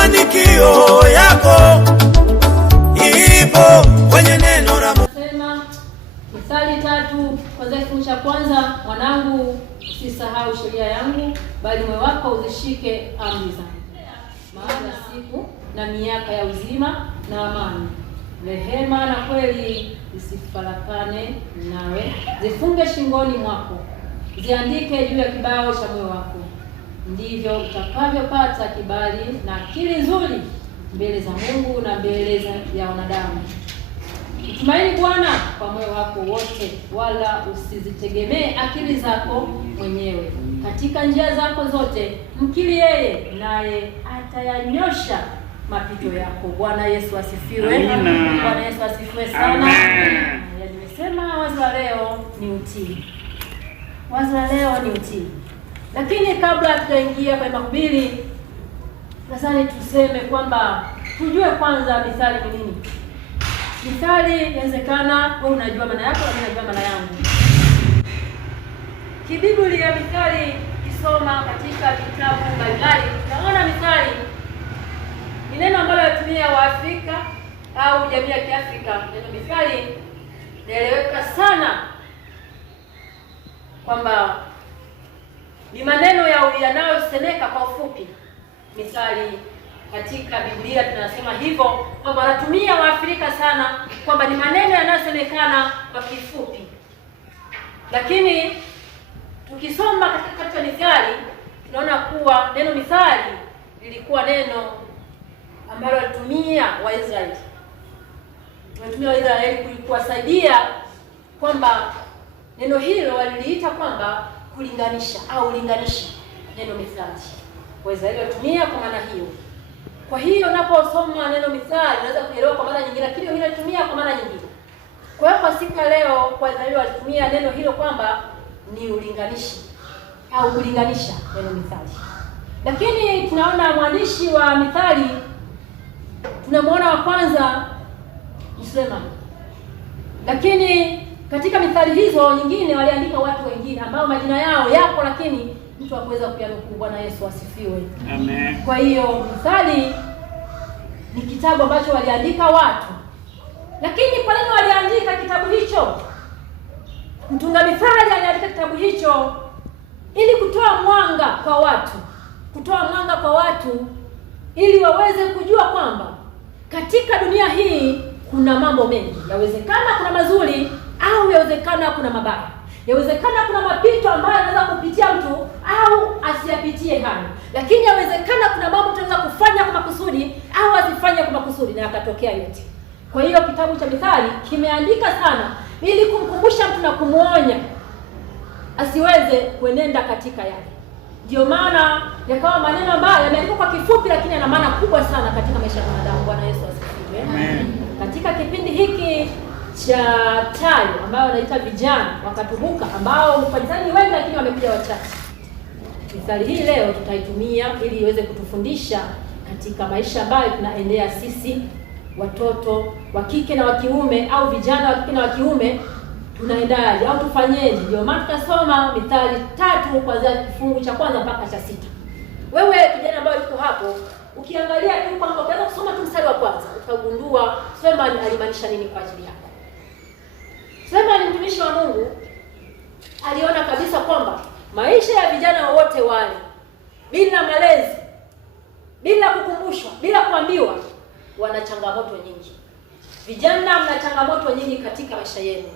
mafanikio yako ipo kwenye neno la Mungu. Sema Mithali 3 kuanzia kifungu cha kwanza, mwanangu usisahau sheria yangu, bali moyo wako uzishike amri zangu. Maana siku na miaka ya uzima na amani, rehema na kweli zisifarakane nawe. Zifunge shingoni mwako, ziandike juu ya kibao cha moyo wako. Ndivyo utakavyopata kibali na akili nzuri mbele za Mungu na mbele ya wanadamu. Mtumaini Bwana kwa moyo wako wote, wala usizitegemee akili zako mwenyewe. Katika njia zako zote mkiri yeye, naye atayanyosha mapito yako. Bwana Yesu asifiwe. Bwana Yesu asifiwe sana. Nimesema wazo la leo ni utii. Wazo la leo ni utii. Lakini kabla tutaingia kwenye mahubiri, nadhani tuseme kwamba tujue kwanza mithali ni nini. Mithali inawezekana wewe unajua maana yako na mimi najua maana yangu. Kibiblia mithali kisoma katika vitabu mbalimbali, tunaona mithali ni neno ambalo watumia Waafrika au jamii ya Kiafrika. Neno mithali naeleweka sana kwamba ni maneno yanayosemeka kwa ufupi. Mithali katika Biblia tunasema hivyo kwamba wanatumia Waafrika sana kwamba ni maneno yanayosemekana kwa kifupi. Lakini tukisoma katika mithali tunaona kuwa neno mithali lilikuwa neno ambalo walitumia Waisraeli. Walitumia Waisraeli kuwasaidia kwamba neno hilo waliliita kwamba kulinganisha au linganisha. Neno mithali Waisraeli walitumia kwa maana hiyo. Kwa hiyo unaposoma neno mithali unaweza kuelewa kwa maana nyingine, lakini hilo litumia kwa maana nyingine. Kwa hiyo kwa siku ya leo Waisraeli walitumia neno hilo kwamba ni ulinganishi au kulinganisha neno mithali. Lakini tunaona mwandishi wa mithali, tunamwona wa kwanza ni Sulemani. Lakini katika mithali hizo nyingine waliandika watu wengine ambao majina yao yapo, lakini mtu hakuweza kuyanukuu. Bwana Yesu asifiwe. Amen. Kwa hiyo mithali ni kitabu ambacho waliandika watu. Lakini kwa nini waliandika kitabu hicho? Mtunga mithali aliandika kitabu hicho ili kutoa mwanga kwa watu. Kutoa mwanga kwa watu ili waweze kujua kwamba katika dunia hii kuna mambo mengi. Yawezekana kuna mazuri au yawezekana kuna mabaya. Yawezekana kuna mapito ambayo anaweza kupitia mtu au asiyapitie hayo. Lakini yawezekana kuna mambo tunaweza kufanya kwa makusudi au asifanye kwa makusudi na yakatokea yote. Kwa hiyo kitabu cha mithali kimeandika sana ili kumkumbusha mtu na kumuonya asiweze kuenenda katika yale. Ndio maana yakawa maneno ambayo yameandikwa kwa kifupi lakini yana maana kubwa sana katika maisha ya wanadamu. Bwana Yesu asifiwe. Amen. Katika kipindi hiki cha tayo ambao wanaita vijana wakatubuka, ambao mfanyikazi wengi lakini wamekuja wachache, mithali hii leo tutaitumia ili iweze kutufundisha katika maisha ambayo tunaendea sisi watoto wa kike na wa kiume au vijana wa kike na wa kiume, tunaendaje au tufanyeje? Ndio maana tukasoma Mithali 3 kuanzia kifungu cha kwanza mpaka cha 6. Wewe kijana ambaye uko hapo, ukiangalia tu kwamba ukianza kusoma tu mstari wa kwanza utagundua Sulemani alimaanisha nini kwa ajili yako. Sulemani mtumishi wa Mungu aliona kabisa kwamba maisha ya vijana wote wale bila malezi, bila kukumbushwa, bila kuambiwa, wana changamoto nyingi. Vijana mna changamoto nyingi katika maisha yenu.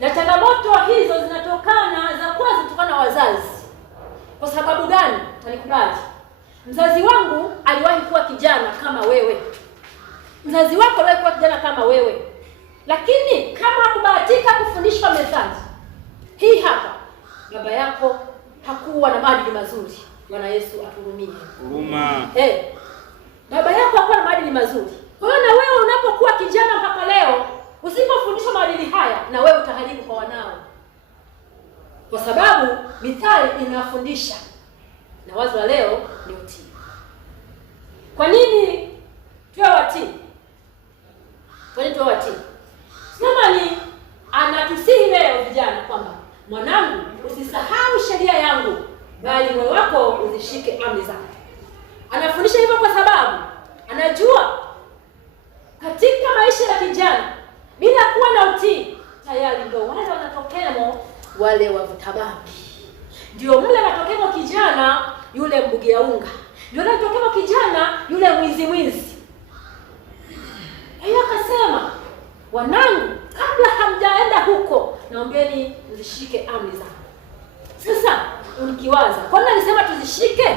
Na changamoto hizo zinatokana na wazazi. Kwa sababu gani? Tanikubali. Mzazi wangu aliwahi kuwa kijana kama wewe. Mzazi wako aliwahi kuwa kijana kama wewe. Lakini kama hakubahatika kufundishwa methali hii hapa, baba yako hakuwa na maadili mazuri. Bwana Yesu atuhurumie. Huruma. Baba yako hakuwa na maadili mazuri. Kwa hiyo na wewe unapokuwa kijana mpaka leo, usipofundishwa maadili haya, na wewe utaharibu kwa wanao. Kwa sababu mithali inafundisha. Na wazo la leo ni utii. Kwa nini tuwe watii? Kwa nini tuwe watii? Sulemani anatusihi leo vijana kwamba mwanangu, usisahau sheria yangu, bali moyo wako uzishike amri zangu. Anafundisha hivyo kwa sababu anajua katika maisha ya kijana bila kuwa na utii, tayari ndio wale wanatokemo wale wavuta bangi, ndio mle anatokemo kijana yule mbugia unga, ndio anatokemo kijana yule mwizi. Hiyo akasema, wanangu, kabla hamjaenda huko, naombeni mzishike amri zangu. Sasa ukiwaza, kwa nini alisema tuzishike?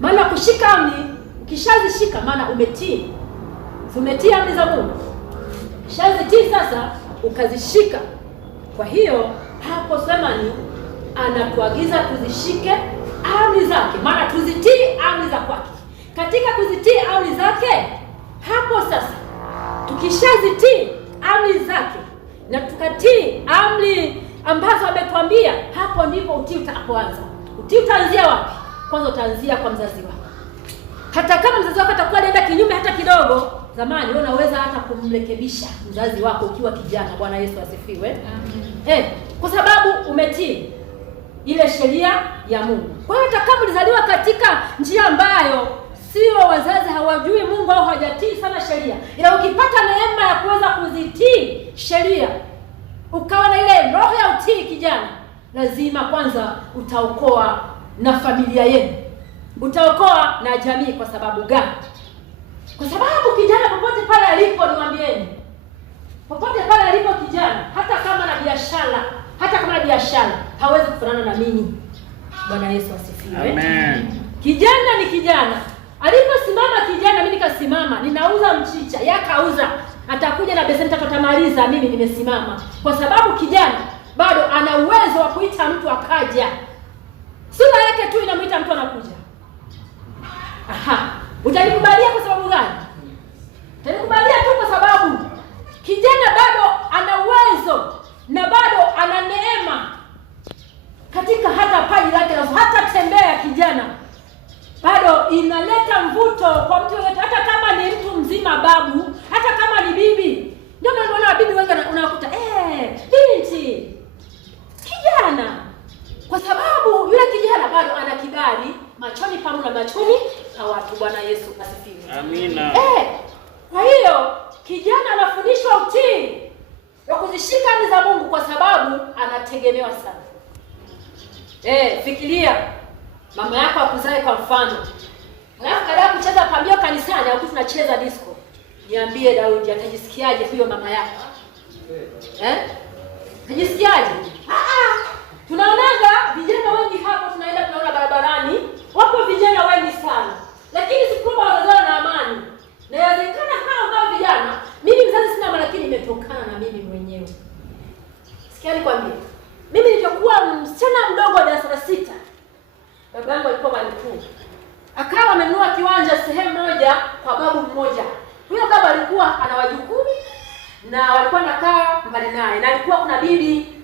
Maana kushika amri, ukishazishika maana umetii. Umetii amri za Mungu. Ukishazitii sasa ukazishika. Kwa hiyo hapo Sulemani anatuagiza tuzishike amri zake, maana tuzitii amri za kwake. Katika kuzitii amri zake, hapo sasa tukishazitii amri zake na tukatii amri ambazo ametuambia, hapo ndipo utii utakapoanza. Utii utaanzia wapi? Kwanza utaanzia kwa mzazi wako. Hata kama mzazi wako atakuwa anaenda kinyume hata kidogo, zamani wewe unaweza hata kumrekebisha mzazi wako ukiwa kijana. Bwana Yesu asifiwe. Kwa sababu umetii ile sheria ya Mungu. Kwa hiyo hata kama ulizaliwa katika njia ambayo sio, wazazi hawajui Mungu au hawajatii sana sheria, ila ukipata neema ya kuweza kuzitii sheria, ukawa na ile roho ya utii kijana, lazima kwanza utaokoa na familia yenu, utaokoa na jamii. Kwa sababu gani? Kwa sababu kijana popote pale alipo, niwaambieni, popote pale alipo kijana, hata kama na biashara, hawezi kufanana na mimi. Bwana Yesu asifiwe. Amen. Kijana ni kijana. Aliposimama kijana, mimi nikasimama, ninauza mchicha, yakauza, atakuja na beseni tatu atamaliza, mimi nimesimama. Kwa sababu kijana bado ana uwezo wa kuita mtu akaja. Sura yake tu inamuita mtu anakuja. Utanikubalia kwa sababu gani? Utanikubalia tu kwa sababu kijana bado ana uwezo na bado ana neema katika hata paji lake, hata tembea kijana bado inaleta mvuto kwa mtu yote, hata kama ni mtu mzima, babu, hata kama ni bibi. Ndio maana unaona bibi wengi unakuta binti kijana, kwa sababu yule kijana bado ana kibali machoni pa Mungu na machoni pa watu. Bwana Yesu asifiwe. Amina. Kwa hiyo kijana anafundishwa utii wa kuzishika amri za Mungu kwa sababu anategemewa sana. Fikiria mama yako akuzae kwa mfano, alafu baada ya kucheza pambio kanisani au tunacheza disco, niambie Daudi atajisikiaje huyo mama yako? Atajisikiaje? Tunaonaga vijana wengi hapo, tunaona barabarani, wapo vijana wengi sana, lakini sikuwa wanazoea na amani. Na inawezekana hao kama vijana, mimi mzazi sina, lakini imetokana na mimi mwenyewe. Sikia nikwambie, mimi nilipokuwa msichana mdogo wa darasa la 6, baba yangu alikuwa mwalimu mkuu. Akawa amenunua kiwanja sehemu moja kwa babu mmoja. Huyo baba alikuwa ana wajukuu na walikuwa nakaa mbali naye, na alikuwa kuna bibi.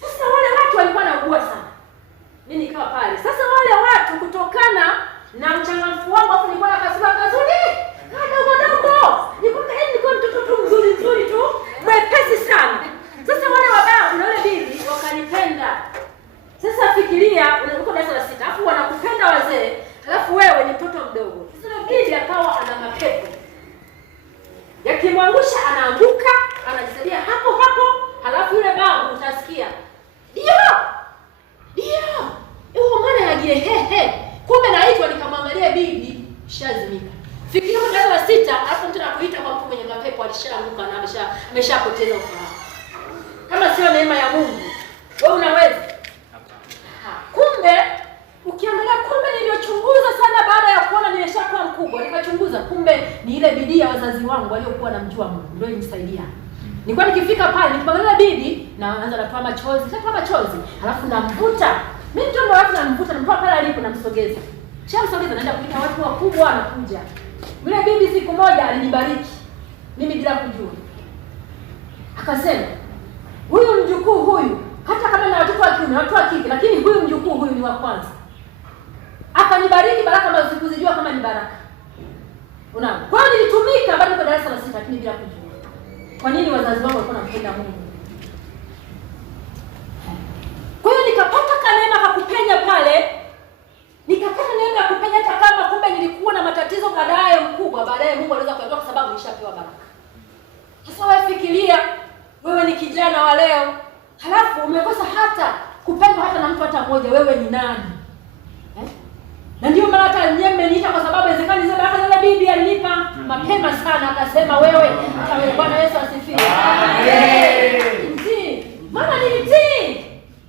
Sasa wale watu walikuwa wanaugua sana. Mimi nikawa pale. Sasa wale watu kutokana na mchangamfu wangu, hapo nilikuwa na kasura kazuri. Dogo. Nilikuwa mtoto tu mzuri tu, mwepesi sana. Sasa wale wababu na wale bibi wakanipenda. Sasa fikiria, uko darasa la 6, alafu wanakupenda wazee, alafu wewe ni mtoto mdogo. Sasa bibi akawa ana mapepo. Yakimwangusha anaanguka, anajisaidia hapo, halafu yule babu utasikia, Ndio. Maana yaje Kumbe naitwa nikamwangalia bibi shazimika. Fikiria kwa darasa la 6, alafu mtu anakuita kwa mtu mwenye mapepo alishaanguka na ameshapoteza ufahamu. Kama sio neema ya Mungu, wewe unaweza? Kumbe ukiangalia, niliochunguza sana baada ya kuona nimeshakuwa mkubwa, nikachunguza kumbe ni ile bidii ya wazazi wangu waliokuwa namjua Mungu ndio ilinisaidia. Nilikuwa nikifika pale nikimwangalia bibi na anza natoa machozi, alafu namvuta. Mimi mtu ndo watu namvuta, namtoa pale alipo, namsogeza. Shamsogeza, naenda kuita watu wakubwa anakuja. Yule bibi siku moja alinibariki mimi bila kujua. Akasema, huyu mjukuu huyu, hata kama na watoto wa kiume, watoto wa kike, lakini huyu mjukuu huyu ni wa kwanza. Akanibariki baraka ambazo sikuzijua kama ni baraka. Unaona? Kwa hiyo nilitumika bado kwa darasa la 6 lakini bila kujua. Kwa nini wazazi wangu walikuwa wanampenda Mungu? Kwa hiyo nikapata neema ya kupenya pale. Nikapata neema ya kupenya hata kama baadaye mkubwa, baadaye Mungu anaweza kuondoa kwa sababu nishapewa baraka. Sasa wewe fikiria, wewe ni kijana wa leo, halafu umekosa hata kupendwa hata na mtu hata mmoja, wewe ni nani? Na ndio maana hata nyinyi mmeniita kwa sababu inawezekana hizo baraka za bibi alinipa mapema sana, akasema wewe, Bwana Yesu asifiwe. Amen. Maana nilitii.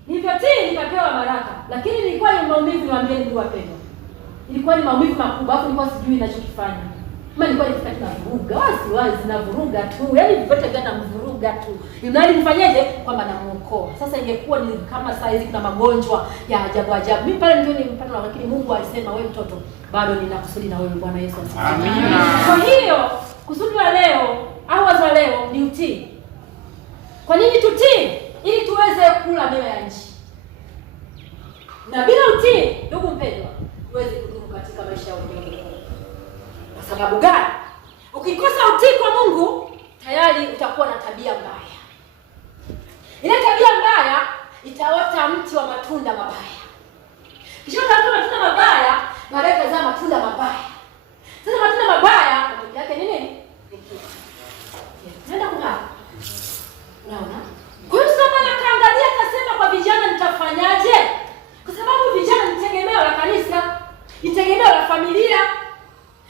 Nilivyotii nikapewa baraka. Lakini nilikuwa ni maumivu, niwaambie ndugu wapendwa. Ilikuwa ni maumivu makubwa, hapo nilikuwa sijui ninachokifanya. Mimi nilikuwa nikifanya tunavuruga, wazi na vuruga tu. Yaani vipote vya na mvuruga tu. Yunali nifanyeje? Kwamba namuokoa. Sasa ingekuwa ni kama saa hizi kuna magonjwa ya ajabu ajabu. Mimi pale ndio nilipata, lakini Mungu alisema wewe mtoto, bado ninakusudi na wewe. Bwana Yesu asifiwe. Amina. Kwa hiyo kusudi la leo au wazo la leo ni utii. Kwa nini tutii? Ili tuweze kula mema ya nchi. Na bila utii, ndugu mpendwa, huwezi kudumu katika maisha ya ulimwengu. Kwa sababu gani? Ukikosa utii kwa Mungu, tayari utakuwa na tabia mbaya. Ile tabia mbaya itaota mti wa matunda mabaya. Kisha utatoa matunda mabaya, baadaye itazaa matunda mabaya. Sasa matunda mabaya, matunda yake ni nini? Ni kifo. Nenda kubaya. Unaona? Kwa hiyo sasa akaangalia akasema kwa vijana nitafanyaje? Kwa sababu vijana ni tegemeo la kanisa, ni tegemeo la familia,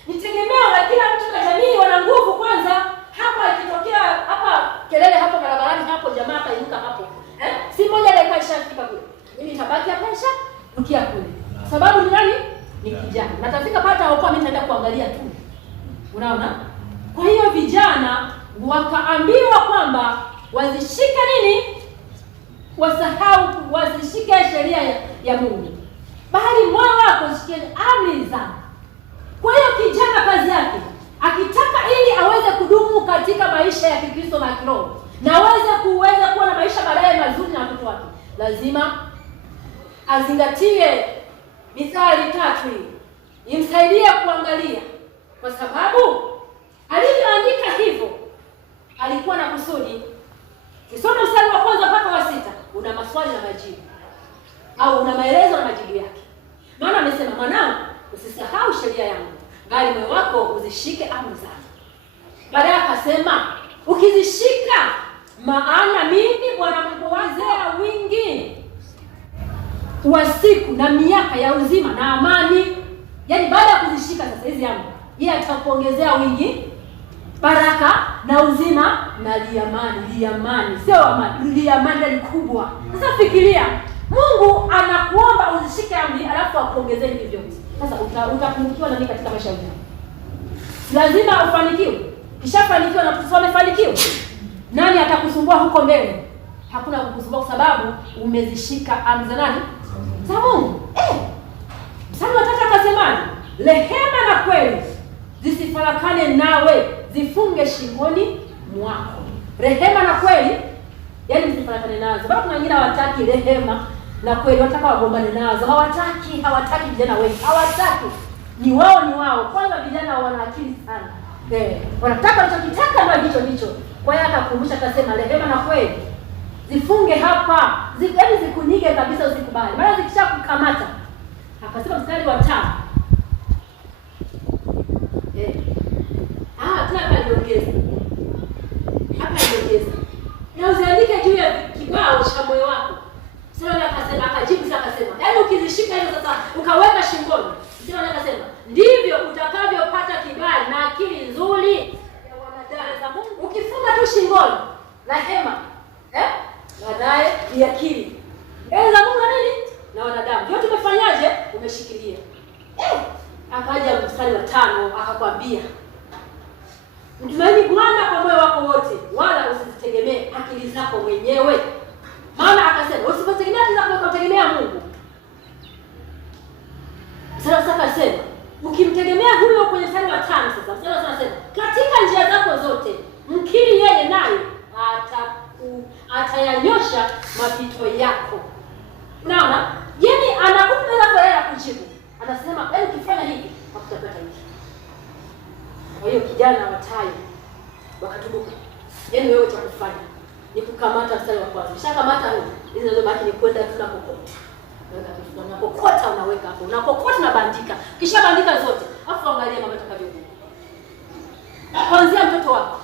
ni tegemeo la kila mtu na jamii, wana nguvu kwanza. Hapa ikitokea hapa kelele hapo barabarani hapo, jamaa kainuka hapo. Si moja dakika ishafika kule. Mimi nitabaki hapa nukia kule. Sababu ni nani? Ni kijana. Natafika pata huko mimi nitaenda kuangalia tu. Unaona? Kwa hiyo vijana wakaambiwa kwamba wazishike nini? Wazishike sheria ya Mungu. Bali moyo wako usikie amri zangu. Kwa hiyo kijana kazi yake, akitaka ili aweze kudumu katika maisha ya Kikristo na kiroho, na aweze kuwa na maisha baadaye mazuri na watoto wake, lazima azingatie Mithali 3 hii. Imsaidie kuangalia. Kwa sababu alivyoandika hivyo, alikuwa na kusudi. Kisoma mstari wa kwanza mpaka wa 6, una maswali na majibu. Au una maelezo na majibu yake. Maana amesema, mwanangu, usisahau sheria yangu, bali moyo wako uzishike amri zangu. Baadaye akasema, ukizishika, maana mimi Bwana Mungu wazea wingi wa siku na miaka ya uzima na amani. Yaani baada ya kuzishika sasa hizi amri, yeye atakuongezea wingi, baraka na uzima na liamani. Sio amani, liamani ni kubwa. Sasa fikiria, Mungu anakuomba uzishike amri alafu akuongezee hivi vyote. Sasa utapungukiwa na nini katika maisha yako? Lazima ufanikiwe. Kishafanikiwa na kusoma fanikiwa. Nani atakusumbua huko mbele? Hakuna kukusumbua kwa sababu umezishika amri za nani? Za Mungu. Mstari wa 3 akasemaje? Rehema na kweli zisifarakane nawe, zifunge shingoni mwako. Rehema na kweli, yaani zisifarakane nazo. Sababu kuna wengine hawataki rehema na kweli, wataka wagombane nazo. Hawataki vijana wengi. Hawataki. Ni wao. Kwanza vijana wana akili sana. Wanataka wanachotaka ndio hicho. Kwa hiyo akakumbusha akasema rehema na kweli zifunge hapa. Yaani zikunyige kabisa, usikubali. Maana zikishakukamata. Akasema mstari wa 5. Hapa aliongeza. Na usiandike juu ya kibao cha moyo wako. Sasa akasema, akajibu sasa akasema, yaani ukizishika hizo sasa ukaweka shingoni. Sasa akasema, ndivyo utakavyopata kibali na akili nzuri ya wanadamu. Ukifunga tu shingoni rehema, baadaye ni akili. Za Mungu nini? Na wanadamu. Yote umefanyaje? Umeshikilia. Akaja mstari wa 5 akakwambia, mtumaini Bwana kwa moyo wako wote, wala usitegemee akili zako mwenyewe. Maana akasema usipotegemea akili zako, ukategemea Mungu. Sasa akasema ukimtegemea huyo kwenye mstari wa 5 sasa. Mstari wa 5 anasema katika njia zako zote mkiri yeye, naye atayanyosha mapito yako. Unaona? Yaani anakupa kwa yeye kujibu. Anasema ukifanya hivi hakutapata hivi. Kwa hiyo kijana wa Tai wakatubuka. Yaani wewe utakufanya ni kukamata mstari wa kwanza. Ushakamata huko. Hizo ndio baki ni kwenda tu na kokota. Unaweka kitu na kokota, unaweka hapo. Na kokota na bandika. Kisha bandika zote. Afu angalia mama atakavyokuwa. watoto wako,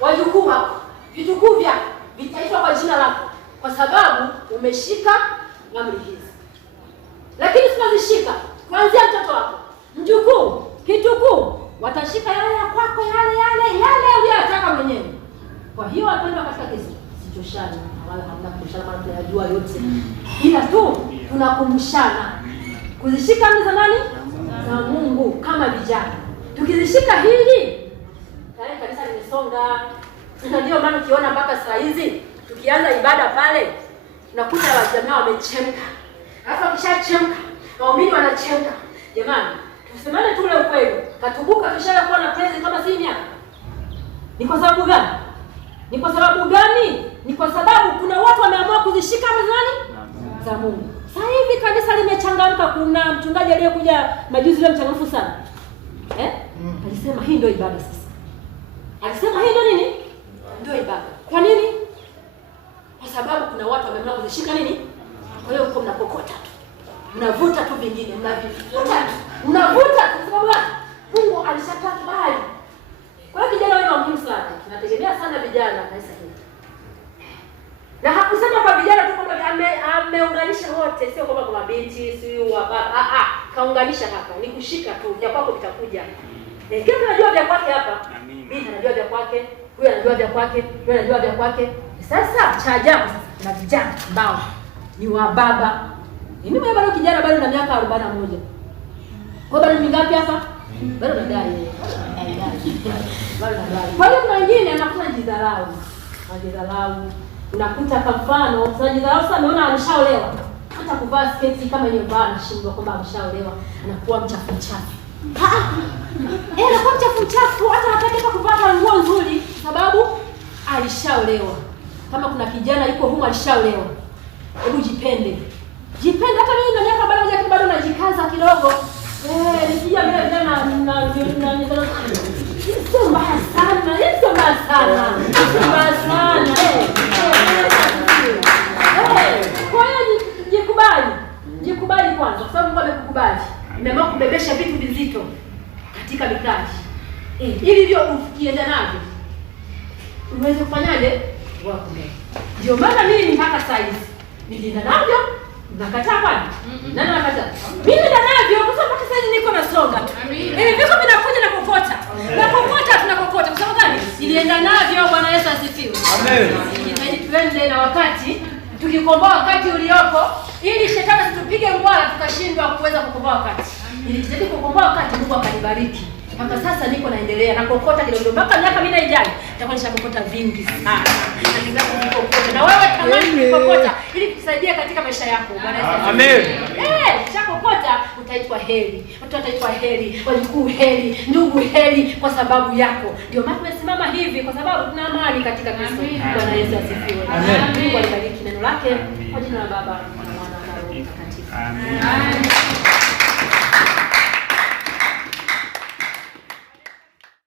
wajukuu wako, vitukuu vyako vitaitwa kwa jina lako, kwa sababu umeshika amri hizi. Lakini tunazishika kuanzia mtoto wako, mjukuu, kitukuu, watashika yale ya kwako, yale uliyotaka mwenyewe. Kwa hiyo wapendwa katika Kristo, sichoshana wala hamna kuchoshana, maana tunayajua yote, ila tu tunakumbushana kuzishika amri za nani? Za Mungu kama vijana. Tukizishika hili, tayari kanisa limesonga. Ndio maana ukiona mpaka saa hizi tukianza ibada pale, tunakuta wajana wamechemka. Alafu wakishachemka, waumini wanachemka. Jamani, tusemane tu ule ukweli. Katubuka kishakuwa na praise kama si miaka. Ni kwa sababu gani? Ni kwa sababu gani? Ni kwa sababu kuna watu wameamua kuzishika amri za Mungu. Sasa hivi kanisa limechangamka. Kuna mchungaji aliyekuja majuzi leo mchangamfu sana. Alisema hii ndio ibada sasa. Alisema hii ndio nini? Ndio ibada. Kwa nini? Kwa sababu kuna watu wameamua kuzishika nini? Kwa hiyo uko mnapokota tu. Mnavuta tu vingine, mnavuta kwa sababu Mungu alishatakubali. Kwa hiyo kijana wewe ni muhimu sana. Tunategemea sana vijana kanisa hili. Na hakusema kwa vijana tu kwamba ameunganisha wote, sio kwamba kwa mabinti, sio wa baba. Kaunganisha hapa. Ni kushika tu, vya kwako vitakuja. Kila mtu anajua vya kwake hapa. Mimi anajua vya kwake, huyu anajua vya kwake, huyu anajua vya kwake. Sasa cha ajabu sasa kuna vijana ambao ni wa baba. Mimi bado kijana, bado na miaka 41. Kwa bado mingapi hapa? Bado nadai. Bado nadai. Kwa hiyo kuna wengine anakuwa jidharau. Anajidharau. Unakuta kwa mfano, sasa jidharau sasa ameona ameshaolewa. Hata kuvaa sketi kama yenye bana anashindwa kwamba ameshaolewa, anakuwa mchafu. Anakuwa mchafu, hata hataki kuvaa nguo nzuri sababu alishaolewa. Kama kuna kijana yuko huko alishaolewa, hebu jipende. Jipende. Hata mimi na miaka bado najikaza kidogo. Nikija bila vijana na sio mbaya sana. Sio mbaya sana. Kwa hiyo jikubali kwanza, kwa sababu Mungu amekukubali. Umeamua kubebesha vitu vizito katika mikaji. Ili ndio ukienda navyo uweze kufanyaje? Wako mbele. Ndio maana mimi mpaka saa hizi nilienda navyo. Nakataa kwani? Nani anakataa? Mimi ndio navyo kwa sababu sasa hivi niko nasonga tu. Viko vinakuja na kokota. Na kokota tunakokota. Kwa sababu gani? Nilienda navyo. Bwana Yesu asifiwe. Amen. Nijitahidi tuende na wakati, tukikomboa wakati uliopo, ili shetani asitupige ngwala tukashindwa kuweza kukomboa wakati. Nilijitahidi kukomboa wakati, Mungu akanibariki. Mpaka sasa niko naendelea na kokota kidogo. Mpaka miaka mimi ijayo nitakuwa nishakokota vingi sana. Na wewe tamani kukokota ili kusaidia katika maisha yako. Bwana Yesu. Amen. Ukishakokota utaitwa heri. Watu wataitwa heri, wajukuu heri, ndugu heri kwa sababu yako. Ndio maana tumesimama hivi kwa sababu tuna amani katika Kristo. Bwana Yesu asifiwe. Amen. Mungu alibariki neno lake kwa jina la Baba na Mwana na Roho Mtakatifu. Amen.